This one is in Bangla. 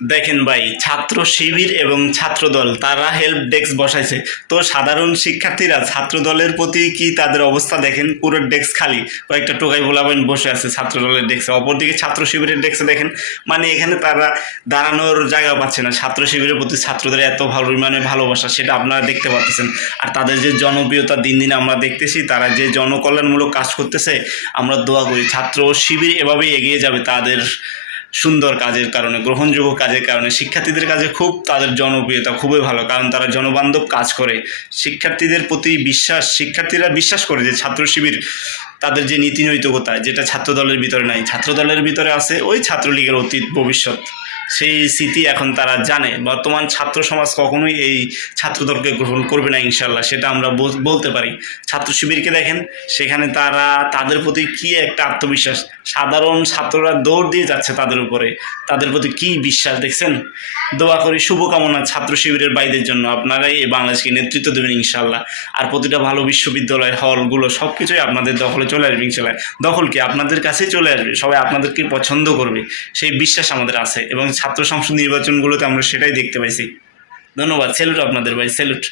দেখেন ভাই, ছাত্র শিবির এবং ছাত্রদল তারা হেল্প ডেস্ক বসাইছে। তো সাধারণ শিক্ষার্থীরা ছাত্র দলের প্রতি কি তাদের অবস্থা দেখেন, পুরো ডেস্ক খালি, কয়েকটা টোকাই বলাবেন বসে আছে ছাত্র দলের ডেস্কে। অপরদিকে ছাত্র শিবিরের ডেস্কে দেখেন, মানে এখানে তারা দাঁড়ানোর জায়গা পাচ্ছে না। ছাত্র শিবিরের প্রতি ছাত্রদের এত ভালো পরিমাণে ভালোবাসা, সেটা আপনারা দেখতে পাচ্ছেন। আর তাদের যে জনপ্রিয়তা দিন দিন আমরা দেখতেছি, তারা যে জনকল্যাণমূলক কাজ করতেছে, আমরা দোয়া করি ছাত্র শিবির এভাবেই এগিয়ে যাবে তাদের সুন্দর কাজের কারণে, গ্রহণযোগ্য কাজের কারণে। শিক্ষার্থীদের কাছে খুব তাদের জনপ্রিয়তা খুবই ভালো, কারণ তারা জনবান্ধব কাজ করে। শিক্ষার্থীদের প্রতি বিশ্বাস, শিক্ষার্থীরা বিশ্বাস করে যে ছাত্র শিবির তাদের যে নীতি নৈতিকতা, যেটা ছাত্রদলের ভিতরে নাই, ছাত্রদলের ভিতরে আছে ওই ছাত্রলীগের অতীত ভবিষ্যৎ, সেই স্মৃতি এখন তারা জানে। বর্তমান ছাত্র সমাজ কখনোই এই ছাত্রদলকে গ্রহণ করবে না ইনশাল্লাহ, সেটা আমরা বলতে পারি। ছাত্র শিবিরকে দেখেন, সেখানে তারা তাদের প্রতি কি একটা আত্মবিশ্বাস, সাধারণ ছাত্ররা দৌড় দিয়ে যাচ্ছে তাদের উপরে, তাদের প্রতি কি বিশ্বাস দেখছেন। দোয়া করি, শুভকামনা ছাত্র শিবিরের ভাইদের জন্য, আপনারাই এই বাংলাদেশকে নেতৃত্ব দেবেন ইনশাল্লাহ। আর প্রতিটা ভালো বিশ্ববিদ্যালয় হলগুলো সব কিছুই আপনাদের দখলে চলে আসবে ইনশাল্লাহ। দখল কি, আপনাদের কাছেই চলে আসবে, সবাই আপনাদেরকে পছন্দ করবে, সেই বিশ্বাস আমাদের আছে। এবং ছাত্র সংসদ নির্বাচনগুলোতে আমরা সেটাই দেখতে পাইছি। ধন্যবাদ, স্যালুট আপনাদের ভাই, স্যালুট।